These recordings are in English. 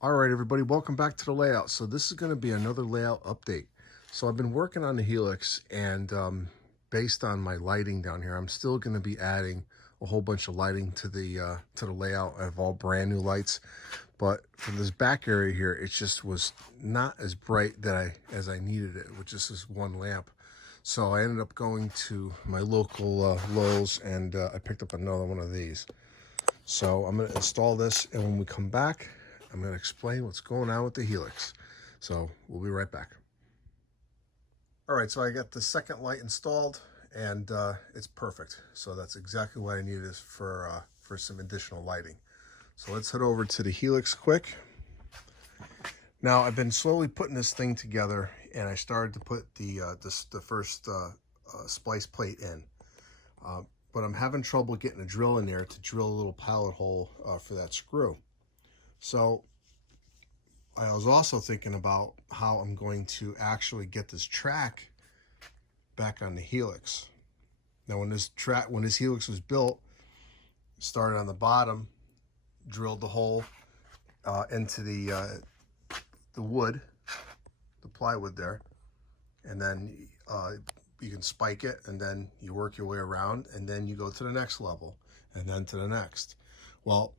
All right, everybody, welcome back to the layout. So this is going to be another layout update. So I've been working on the Helix, and based on my lighting down here, I'm still going to be adding a whole bunch of lighting to the layout. I have all brand new lights, but for this back area here, it just was not as bright as I needed it with just this one lamp. So I ended up going to my local Lowe's, and I picked up another one of these. So I'm going to install this, and when we come back, I'm going to explain what's going on with the Helix. So we'll be right back. All right, so I got the second light installed, and it's perfect. So that's exactly what I needed for some additional lighting. So let's head over to the Helix quick. Now I've been slowly putting this thing together, and I started to put the first splice plate in. But I'm having trouble getting a drill in there to drill a little pilot hole for that screw. So I was also thinking about how I'm going to actually get this track back on the Helix. Now when this Helix was built, started on the bottom, drilled the hole into the wood, the plywood there, and then you can spike it, and then you work your way around, and then you go to the next level, and then to the next. Well,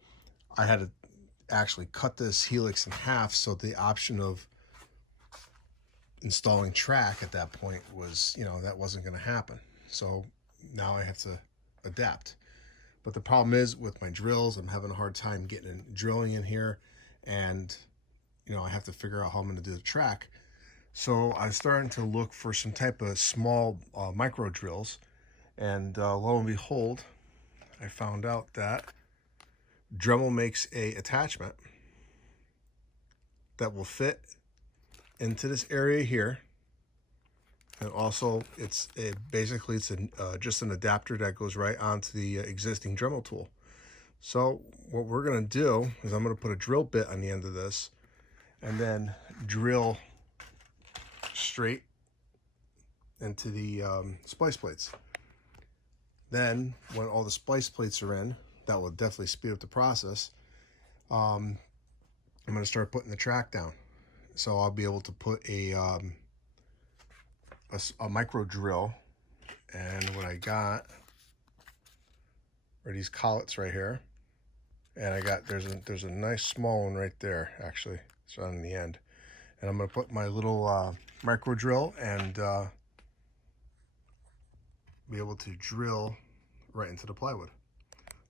I had to actually cut this Helix in half, so the option of installing track at that point was, that wasn't going to happen. So now I have to adapt. But the problem is with my drills, I'm having a hard time getting drilling in here, and I have to figure out how I'm going to do the track. So I'm starting to look for some type of small micro drills, and lo and behold, I found out that Dremel makes a attachment that will fit into this area here, and also basically it's just an adapter that goes right onto the existing Dremel tool. So what we're going to do is I'm going to put a drill bit on the end of this, and then drill straight into the splice plates. Then when all the splice plates are in, that will definitely speed up the process. I'm going to start putting the track down. So I'll be able to put a micro drill, and what I got are these collets right here, and I got there's a nice small one right there, actually it's on the end, and I'm going to put my little micro drill and be able to drill right into the plywood.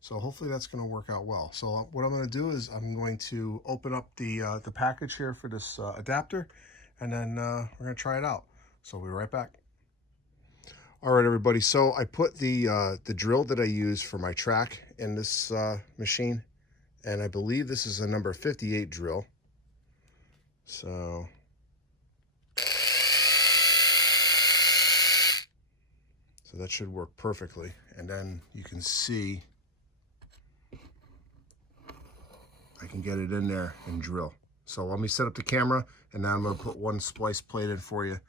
So hopefully that's going to work out well. So what I'm going to do is I'm going to open up the package here for this adapter, and then we're going to try it out. So we'll be right back. All right, everybody. So I put the drill that I use for my track in this machine, and I believe this is a number 58 drill. So that should work perfectly. And then you can see I can get it in there and drill. So let me set up the camera, and then I'm going to put one splice plate in for you,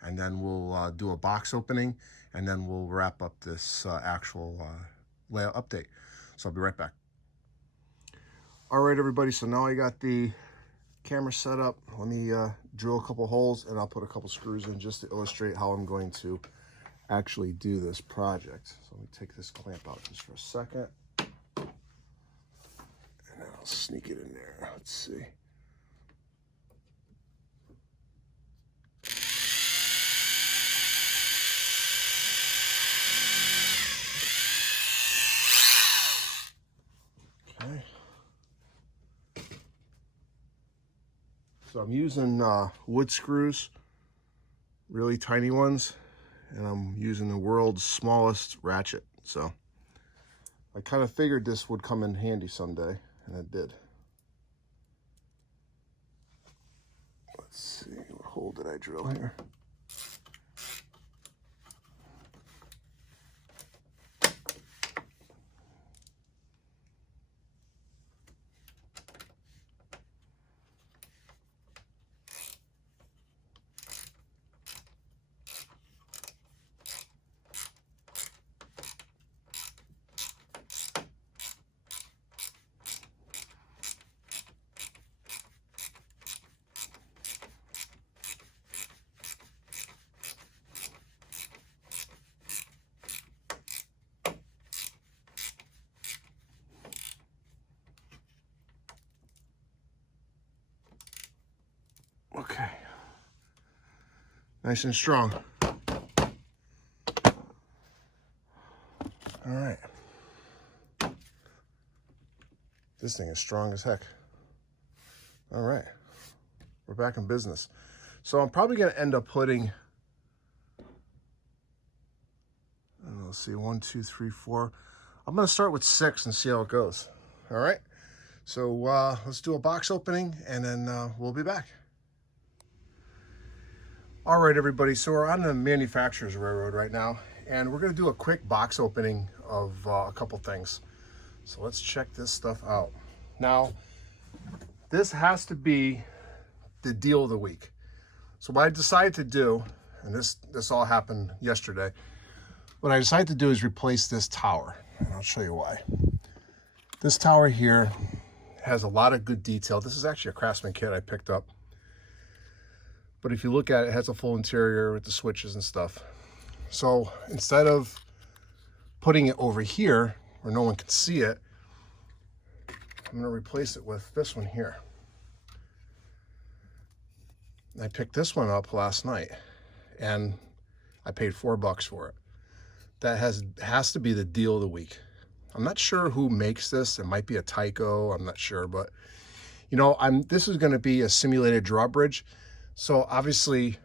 and then we'll do a box opening, and then we'll wrap up this actual layout update. So I'll be right back. All right, everybody, so now I got the camera set up. Let me drill a couple holes, and I'll put a couple screws in just to illustrate how I'm going to actually do this project. So let me take this clamp out just for a second, and then I'll sneak it in there. Let's see. Okay. So I'm using wood screws, really tiny ones, and I'm using the world's smallest ratchet. So I kind of figured this would come in handy someday, and it did. Let's see, what hole did I drill here? Okay. Nice and strong. All right. This thing is strong as heck. All right. We're back in business. So I'm probably going to end up putting, let's see, 1, 2, 3, 4. I'm going to start with 6 and see how it goes. All right. So let's do a box opening and then we'll be back. All right, everybody. So we're on the manufacturer's railroad right now, and we're going to do a quick box opening of a couple things. So let's check this stuff out. Now, this has to be the deal of the week. So what I decided to do, and this all happened yesterday, what I decided to do is replace this tower, and I'll show you why. This tower here has a lot of good detail. This is actually a Craftsman kit I picked up. But if you look at it, it has a full interior with the switches and stuff. So instead of putting it over here where no one can see it, I'm going to replace it with this one here. I picked this one up last night and I paid $4 for it. That has to be the deal of the week. I'm not sure who makes this. It might be a Tyco. I'm not sure, but you know, this is going to be a simulated drawbridge. So obviously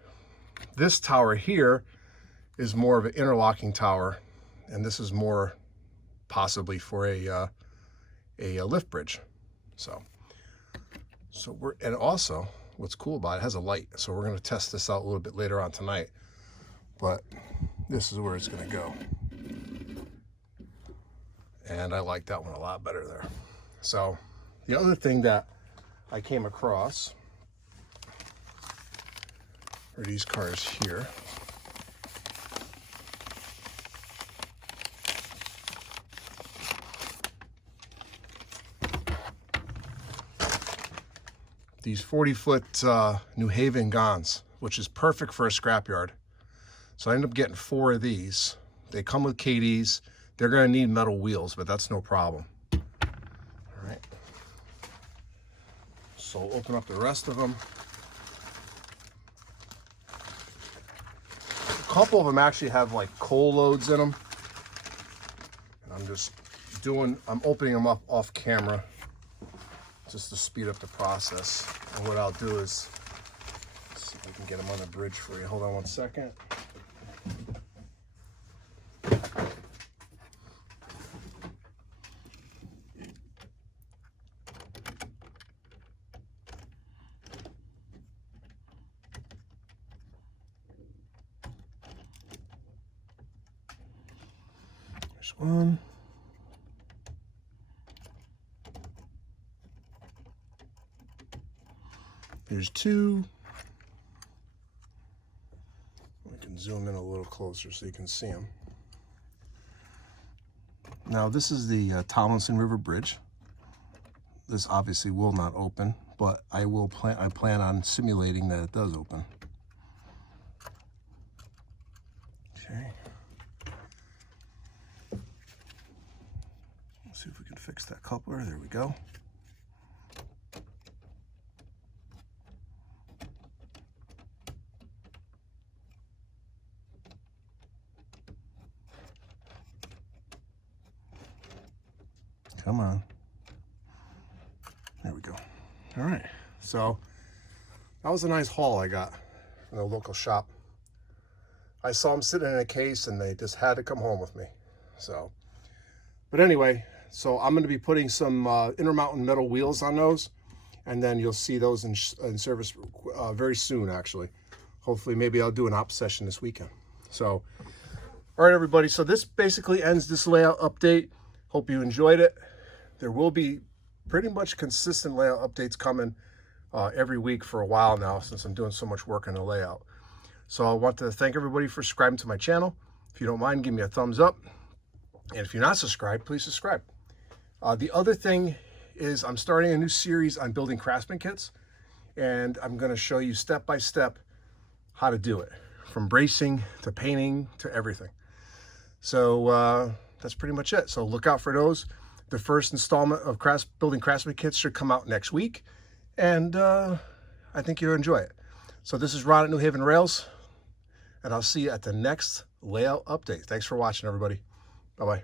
this tower here is more of an interlocking tower, and this is more possibly for a lift bridge. So and also what's cool about it has a light. So we're going to test this out a little bit later on tonight, but this is where it's going to go. And I like that one a lot better there. So the other thing that I came across are these cars here. These 40-foot New Haven Gons, which is perfect for a scrapyard. So I ended up getting 4 of these. They come with KDs. They're going to need metal wheels, but that's no problem. All right. So we'll open up the rest of them. A couple of them actually have like coal loads in them. And I'm opening them up off camera just to speed up the process. And what I'll do is, let's see if I can get them on the bridge for you. Hold on one second. There's one. There's 2. We can zoom in a little closer so you can see them. Now this is the Tomlinson River Bridge. This obviously will not open, but I plan on simulating that it does open. Okay. Let's see if we can fix that coupler. There we go. Come on. There we go. All right. So that was a nice haul I got from the local shop. I saw them sitting in a case and they just had to come home with me. So, but anyway, so I'm going to be putting some Intermountain metal wheels on those, and then you'll see those in service very soon, actually. Hopefully, maybe I'll do an op session this weekend. So, all right, everybody. So this basically ends this layout update. Hope you enjoyed it. There will be pretty much consistent layout updates coming every week for a while now, since I'm doing so much work on the layout. So I want to thank everybody for subscribing to my channel. If you don't mind, give me a thumbs up. And if you're not subscribed, please subscribe. The other thing is I'm starting a new series on building Craftsman kits, and I'm going to show you step by step how to do it, from bracing to painting to everything. So that's pretty much it. So look out for those. The first installment of building Craftsman kits should come out next week, and I think you'll enjoy it. So this is Ron at New Haven Rails, and I'll see you at the next layout update. Thanks for watching, everybody. Bye-bye.